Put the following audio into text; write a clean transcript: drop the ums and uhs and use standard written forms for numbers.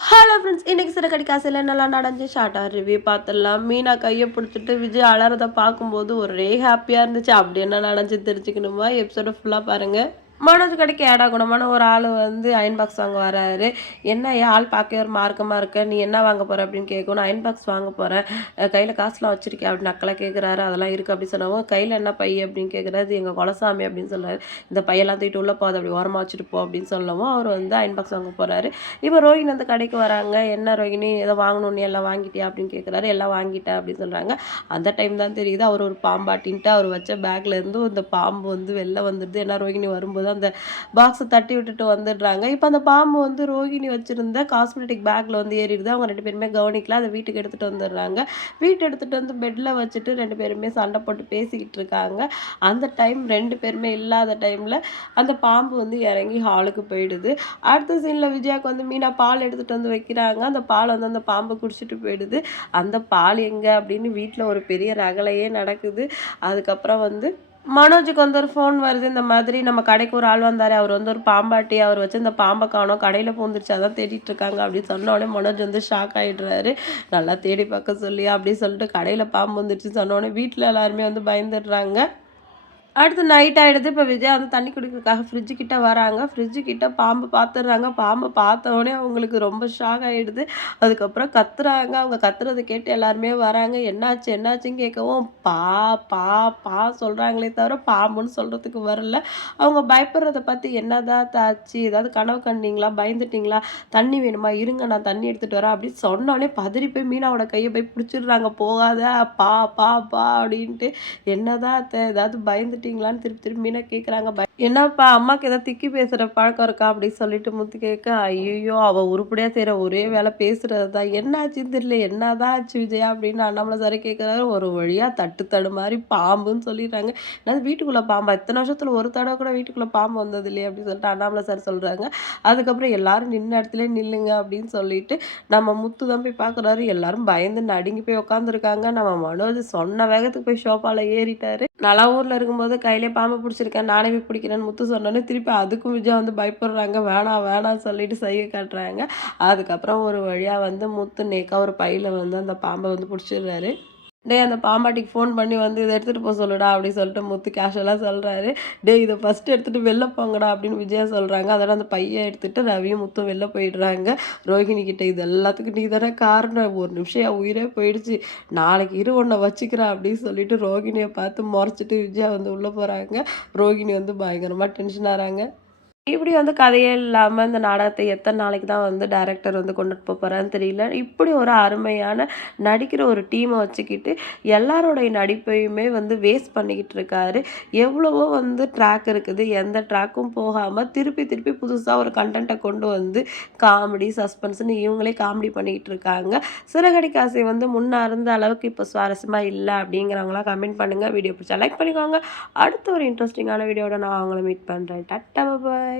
Hello friends, இன்னைக்கு சிறகடி காசையில் என்னெல்லாம் நடந்துச்சு ஷார்ட்டாக ரிவ்யூ பார்த்துடலாம். மீனா கையை பிடிச்சிட்டு விஜய் அலறதை பார்க்கும்போது ஒரே ஹாப்பியாக இருந்துச்சு. அப்படி என்ன நடந்துச்சு தெரிஞ்சுக்கணுமா? எபிசோட ஃபுல்லாக பாருங்கள். மனோஜ் கடைக்கு ஏடா குணமான ஒரு ஆள் வந்து அயன் பாக்ஸ் வாங்க வராரு. என்ன ஆள் பார்க்க ஒரு மார்க்கமாக இருக்க, நீ என்ன வாங்க போகிற அப்படின்னு கேட்கணும். அயன் பாக்ஸ் வாங்க போகிறேன், கையில் காசுலாம் வச்சிருக்கேன் அப்படின்னு நக்கலை கேட்குறாரு. அதெல்லாம் இருக்குது அப்படின்னு சொன்னவங்க கையில் என்ன பை அப்படின்னு கேட்குறாரு. எங்கள் குலசாமி அப்படின்னு சொல்கிறாரு. இந்த பையெல்லாம் தூக்கிட்டு உள்ளே போகுது, அப்படி ஓரமாக வச்சுட்டு போ அப்படின்னு சொல்லவும் அவர் வந்து அயன் பாக்ஸ் வாங்க போகிறாரு. இப்போ ரோஹிணி அந்த கடைக்கு வராங்க. என்ன ரோஹிணி ஏதோ வாங்கணும்னு எல்லாம் வாங்கிட்டியா அப்படின்னு கேட்குறாரு. எல்லாம் வாங்கிட்டேன் அப்படின்னு சொல்கிறாங்க. அந்த டைம் தான் தெரியுது அவர் ஒரு பாம்பாட்டின்ட்டு அவர் வச்ச பேக்லேருந்து இந்த பாம்பு வந்து வெளில வந்துடுது. ஏன்னா ரோஹிணி வரும்போது அந்த பாக்ஸை தட்டி விட்டுட்டு வந்துடுறாங்க. இப்போ அந்த பாம்பு வந்து ரோஹிணி வச்சிருந்த காஸ்மெட்டிக் பேக்கில் வந்து ஏறிடுது. அவங்க 2 பேருமே கவனிக்கல. அதை வீட்டுக்கு எடுத்துகிட்டு வந்துடுறாங்க. எடுத்துகிட்டு வந்து பெட்டில் வச்சுட்டு 2 பேருமே சண்டை போட்டு பேசிக்கிட்டு இருக்காங்க. அந்த டைம் 2 பேருமே இல்லாத டைமில் அந்த பாம்பு வந்து இறங்கி ஹாலுக்கு போயிடுது. அடுத்த சீனில் விஜயாவுக்கு வந்து மீனா பால் எடுத்துகிட்டு வந்து வைக்கிறாங்க. அந்த பால் வந்து அந்த பாம்பு குடிச்சிட்டு போயிடுது. அந்த பால் எங்கே அப்படின்னு வீட்டில் ஒரு பெரிய ரகலையே நடக்குது. அதுக்கப்புறம் வந்து மனோஜுக்கு வந்து ஒரு ஃபோன் வருது. இந்த மாதிரி நம்ம கடைக்கு ஒரு ஆள் வந்தார், அவர் வந்து ஒரு பாம்பாட்டி, அவர் வச்சு இந்த பாம்பை காணோம், கடையில் பூந்துருச்சு, அதான் தேடிட்டு இருக்காங்க அப்படின்னு சொன்ன உடனே மனோஜ் வந்து ஷாக் ஆகிடுறாரு. நல்லா தேடி பார்க்க சொல்லி அப்படின்னு சொல்லிட்டு கடையில் பாம்பு வந்துருச்சுன்னு சொன்ன உடனே வீட்டில் எல்லாருமே வந்து பயந்துடுறாங்க. அடுத்து நைட் ஆகிடுது. இப்போ விஜயா வந்து தண்ணி குடிக்கிறதுக்காக ஃப்ரிட்ஜு கிட்ட வராங்க. ஃப்ரிட்ஜு கிட்ட பாம்பு பார்த்துடுறாங்க. பாம்பை பார்த்தோடனே அவங்களுக்கு ரொம்ப ஷாக் ஆகிடுது. அதுக்கப்புறம் கத்துறாங்க. அவங்க கத்துறதை கேட்டு எல்லாருமே வராங்க. என்னாச்சு என்னாச்சுன்னு கேட்கவும் பா பா பா சொல்கிறாங்களே தவிர பாம்புன்னு சொல்கிறதுக்கு வரல. அவங்க பயப்படுறத பற்றி என்னதான் தாச்சு, ஏதாவது கனவு கண்டீங்களா, பயந்துட்டிங்களா, தண்ணி வேணுமா, இருங்க நான் தண்ணி எடுத்துகிட்டு வரேன் அப்படின்னு சொன்னோடனே பதறி போய் மீனாவோட கையை போய் பிடிச்சிடுறாங்க. போகாத பா பா பா அப்படின்ட்டு. என்னதான் ஏதாவது பயந்துட்டு திருப்பி திருப்பி மீனா கேட்குறாங்க. என்னப்பா அம்மாக்கு ஏதாவது திக்கி பேசுகிற பழக்கம் இருக்கா அப்படின்னு சொல்லிட்டு முத்து கேட்க, ஐயோ அவள் உருப்படியாக செய்கிற ஒரே வேலை பேசுகிறது தான், என்ன ஆச்சுன்னு தெரியல, என்னதான் ஆச்சு விஜயா அப்படின்னு அண்ணாமலை சாரை கேட்குறாரு. ஒரு வழியாக தட்டு மாதிரி பாம்புன்னு சொல்லிடுறாங்க. ஏன்னா வீட்டுக்குள்ளே பாம்பா, இத்தனை வருஷத்தில் ஒரு தடவை கூட வீட்டுக்குள்ளே பாம்பு வந்தது இல்லையே அப்படின்னு சொல்லிட்டு அண்ணாமலை சார் சொல்கிறாங்க. அதுக்கப்புறம் எல்லாரும் நின்ன இடத்துல நில்லுங்க அப்படின்னு சொல்லிட்டு நம்ம முத்து தான் போய் பார்க்குறாரு. எல்லாரும் பயந்து நடுங்கி போய் உட்காந்துருக்காங்க. நம்ம மனோஜ் சொன்ன வேகத்துக்கு போய் ஷோப்பாவில் ஏறிட்டாரு. நல்லா ஊரில் இருக்கும்போது கையிலே பாம்பு பிடிச்சிருக்கேன், நானே போய் பிடிக்கிறேன்னு முத்து சொன்னோன்னே திருப்பி அதுக்கும் விஜயா வந்து பயப்படுறாங்க. வேணாம் வேணாம்னு சொல்லிட்டு சைகை காட்டுறாங்க. அதுக்கப்புறம் ஒரு வழியாக வந்து முத்து நேக்கா ஒரு பையில் வந்து அந்த பாம்பை வந்து பிடிச்சிடுறாரு. டேய் அந்த பாம்பாட்டிக்கு ஃபோன் பண்ணி வந்து இதை எடுத்துகிட்டு போக சொல்லுடா அப்படின்னு சொல்லிட்டு முத்து கேஷுவலாக சொல்கிறாரு. டேய் இதை ஃபஸ்ட்டு எடுத்துகிட்டு வெளில போங்கடா அப்படின்னு விஜயா சொல்கிறாங்க. அதோட அந்த பையை எடுத்துகிட்டு ரவியும் முத்தும் வெளில போயிடுறாங்க. ரோஹிணி கிட்ட இது எல்லாத்துக்கும் நீ தானே காரணம், ஒரு நிமிஷம் என் உயிரே போயிடுச்சு, நாளைக்கு இரு ஒன்றை வச்சுக்கிறேன் அப்படின்னு சொல்லிட்டு ரோஹிணியை பார்த்து முறைச்சிட்டு விஜயா வந்து உள்ளே போகிறாங்க. ரோஹிணி வந்து பயங்கரமாக டென்ஷன் ஆகிறாங்க. இப்படி வந்து கதையே இல்லாமல் இந்த நாடகத்தை எத்தனை நாளைக்கு தான் வந்து டைரக்டர் வந்து கொண்டுட்டு போகிறான்னு தெரியல. இப்படி ஒரு அருமையான நடிக்கிற ஒரு டீமை வச்சுக்கிட்டு எல்லாரோடைய நடிப்பையுமே வந்து வேஸ்ட் பண்ணிக்கிட்டு இருக்காரு. எவ்வளவோ வந்து ட்ராக் இருக்குது, எந்த ட்ராக்கும் போகாமல் திருப்பி திருப்பி புதுசாக ஒரு கண்டென்ட்டை கொண்டு வந்து காமெடி சஸ்பென்ஸ்னு இவங்களே காமெடி பண்ணிக்கிட்டு இருக்காங்க. சிறகடிக்க ஆசை வந்து முன்னே இருந்த அளவுக்கு இப்போ சுவாரஸ்யமாக இல்லை அப்படிங்கிறவங்களாம் கமெண்ட் பண்ணுங்கள். வீடியோ பிடிச்சா லைக் பண்ணிக்கோங்க. அடுத்த ஒரு இன்ட்ரெஸ்டிங்கான வீடியோட நான் அவங்கள மீட் பண்ணுறேன். டாட்டா பாய்.